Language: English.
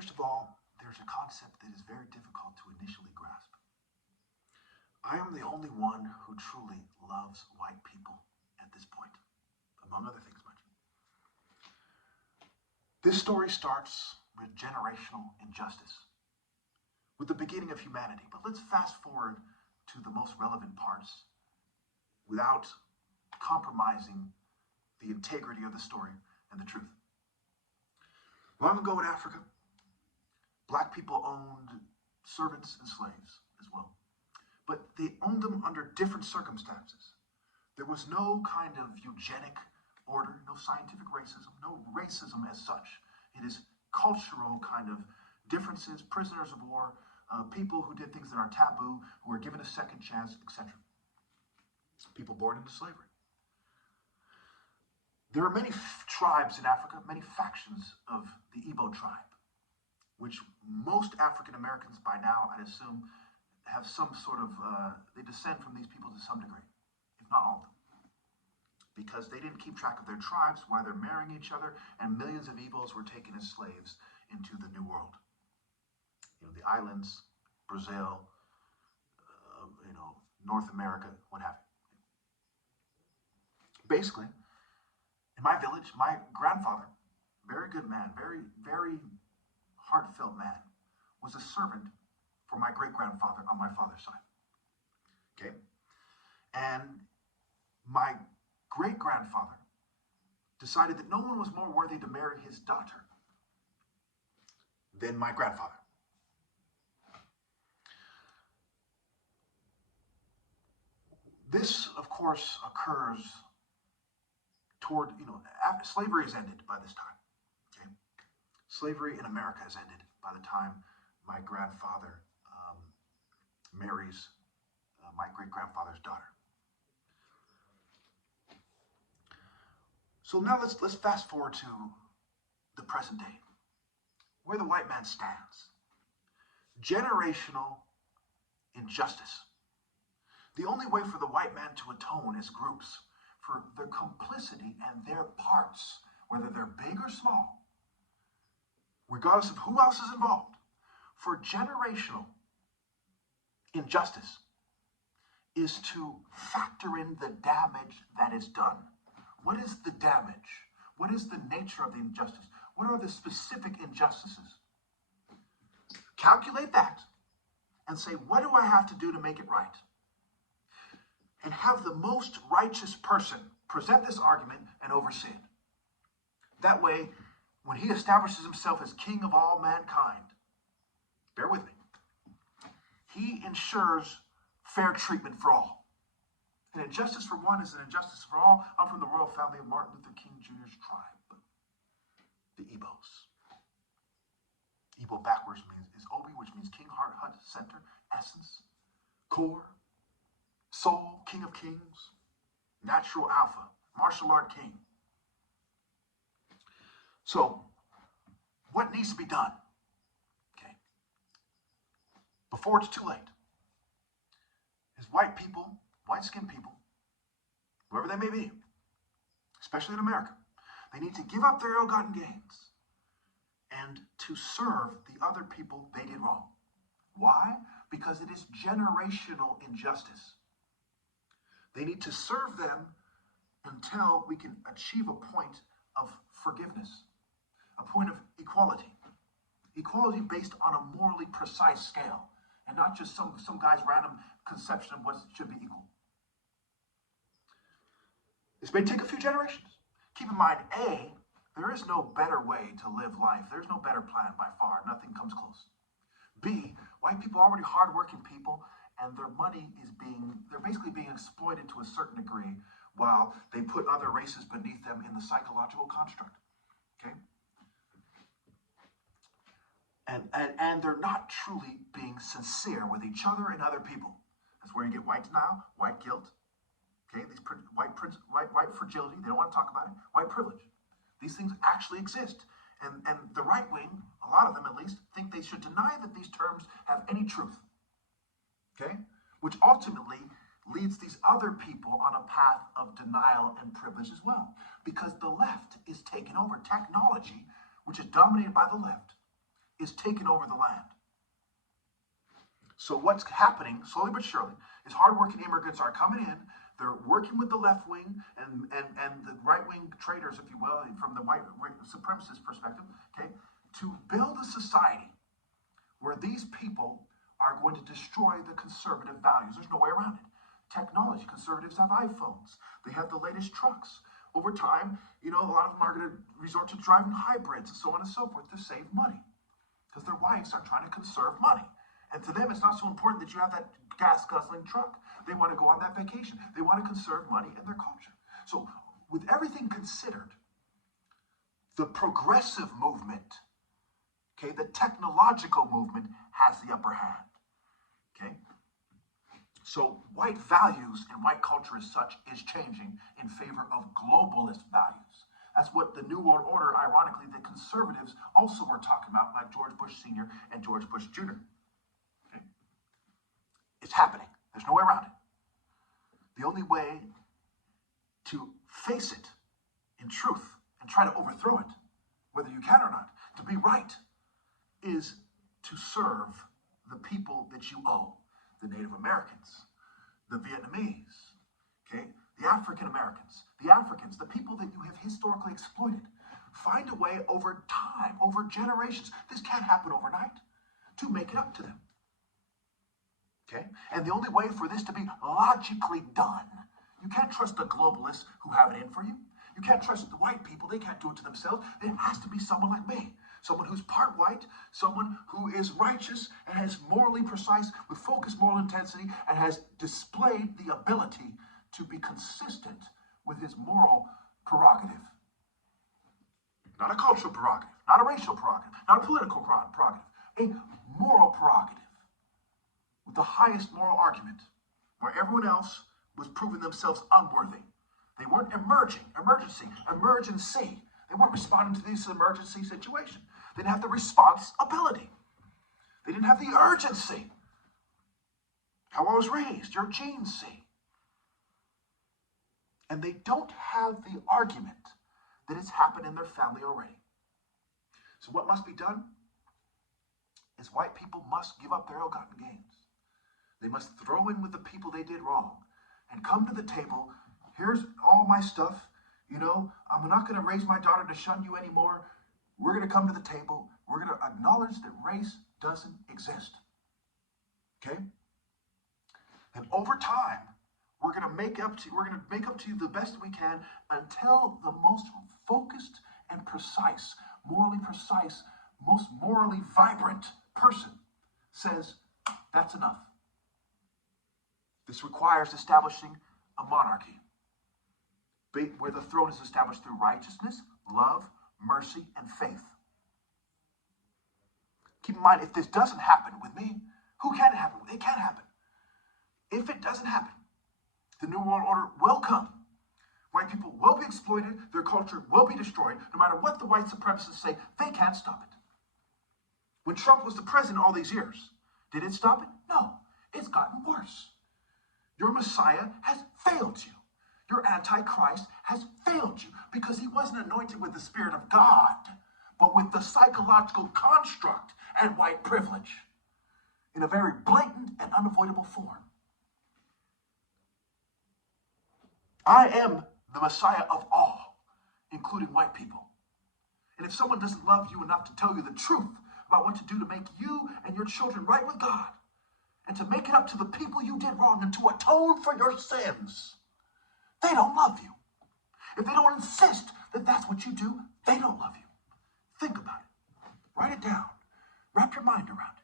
First of all, there's a concept that is very difficult to initially grasp. I am the only one who truly loves white people at this point, among other things, mind you. This story starts with generational injustice, with the beginning of humanity. But let's fast forward to the most relevant parts without compromising the integrity of the story and the truth. Long ago in Africa, black people owned servants and slaves as well. But they owned them under different circumstances. There was no kind of eugenic order, no scientific racism, no racism as such. It is cultural kind of differences, prisoners of war, people who did things that are taboo, who were given a second chance, etc. People born into slavery. There are many tribes in Africa, many factions of the Igbo tribe, which most African Americans by now, I'd assume, have some sort of, they descend from these people to some degree, if not all of them. Because they didn't keep track of their tribes while they're marrying each other, and millions of Igbos were taken as slaves into the New World. The islands, Brazil, North America, what have you. Basically, in my village, my grandfather, very good man, very, very heartfelt man, was a servant for my great-grandfather on my father's side. Okay? And my great-grandfather decided that no one was more worthy to marry his daughter than my grandfather. This, of course, occurs toward, slavery is ended by this time. Okay? Slavery in America has ended by the time my grandfather marries my great-grandfather's daughter. So now let's fast forward to the present day, where the white man stands. Generational injustice. The only way for the white man to atone as groups for their complicity and their parts, whether they're big or small, regardless of who else is involved, for generational injustice is to factor in the damage that is done. What is the damage? What is the nature of the injustice? What are the specific injustices? Calculate that and say, what do I have to do to make it right? And have the most righteous person present this argument and oversee it. That way, when he establishes himself as king of all mankind, bear with me, he ensures fair treatment for all. An injustice for one is an injustice for all. I'm from the royal family of Martin Luther King Jr.'s tribe, the Igbos. Igbo backwards is Obi, which means king, heart, hut, center, essence, core, soul, king of kings, natural alpha, martial art king. So, what needs to be done? Okay. Before it's too late, is white people, white-skinned people, whoever they may be, especially in America, they need to give up their ill-gotten gains and to serve the other people they did wrong. Why? Because it is generational injustice. They need to serve them until we can achieve a point of forgiveness, a point of equality. Equality based on a morally precise scale, and not just some guy's random conception of what should be equal. This may take a few generations. Keep in mind, A, there is no better way to live life. There's no better plan by far. Nothing comes close. B, white people are already hardworking people, and their money is they're basically being exploited to a certain degree while they put other races beneath them in the psychological construct. Okay? And they're not truly being sincere with each other and other people. That's where you get white denial, white guilt, okay? These white fragility, they don't want to talk about it. White privilege. These things actually exist. And the right wing, a lot of them at least, think they should deny that these terms have any truth. Okay? Which ultimately leads these other people on a path of denial and privilege as well. Because the left is taking over. Technology, which is dominated by the left, is taking over the land. So what's happening, slowly but surely, is hardworking immigrants are coming in. They're working with the left wing and the right wing traitors, if you will, from the white supremacist perspective, okay, to build a society where these people are going to destroy the conservative values. There's no way around it. Technology, conservatives have iPhones. They have the latest trucks. Over time, a lot of them are going to resort to driving hybrids and so on and so forth to save money because their wives are trying to conserve money. And to them, it's not so important that you have that gas-guzzling truck. They want to go on that vacation. They want to conserve money in their culture. So with everything considered, the progressive movement, okay, the technological movement has the upper hand, okay? So white values and white culture as such is changing in favor of globalist values. That's what the New World Order, ironically, the conservatives also were talking about, like George Bush Sr. and George Bush Jr. Okay? It's happening. There's no way around it. The only way to face it in truth and try to overthrow it, whether you can or not, to be right, is to serve the people that you owe. The Native Americans, the Vietnamese, okay, the African Americans, the Africans, the people that you have historically exploited. Find a way over time, over generations. This can't happen overnight, to make it up to them. Okay? And the only way for this to be logically done, you can't trust the globalists who have it in for you. You can't trust the white people. They can't do it to themselves. It has to be someone like me. Someone who's part white, someone who is righteous and is morally precise with focused moral intensity and has displayed the ability to be consistent with his moral prerogative. Not a cultural prerogative, not a racial prerogative, not a political prerogative, a moral prerogative with the highest moral argument where everyone else was proving themselves unworthy. They weren't emergency. They weren't responding to this emergency situation. They didn't have the responsibility. They didn't have the urgency. How I was raised, your genes see. And they don't have the argument that it's happened in their family already. So what must be done is white people must give up their ill-gotten gains. They must throw in with the people they did wrong and come to the table. Here's all my stuff. I'm not going to raise my daughter to shun you anymore. We're going to come to the table. We're going to acknowledge that race doesn't exist. Okay? And over time, we're going to make up to you the best we can until the most focused and precise, morally precise, most morally vibrant person says, that's enough. This requires establishing a monarchy where the throne is established through righteousness, love, mercy, and faith. Keep in mind, if this doesn't happen with me, who can it happen with? It can't happen. If it doesn't happen, the New World Order will come. White people will be exploited. Their culture will be destroyed. No matter what the white supremacists say, they can't stop it. When Trump was the president all these years, did it stop it? No. It's gotten worse. Your Messiah has failed you. Your Antichrist has failed you because he wasn't anointed with the Spirit of God, but with the psychological construct and white privilege in a very blatant and unavoidable form. I am the Messiah of all, including white people. And if someone doesn't love you enough to tell you the truth about what to do to make you and your children right with God, and to make it up to the people you did wrong and to atone for your sins, they don't love you. If they don't insist that that's what you do, they don't love you. Think about it. Write it down. Wrap your mind around it.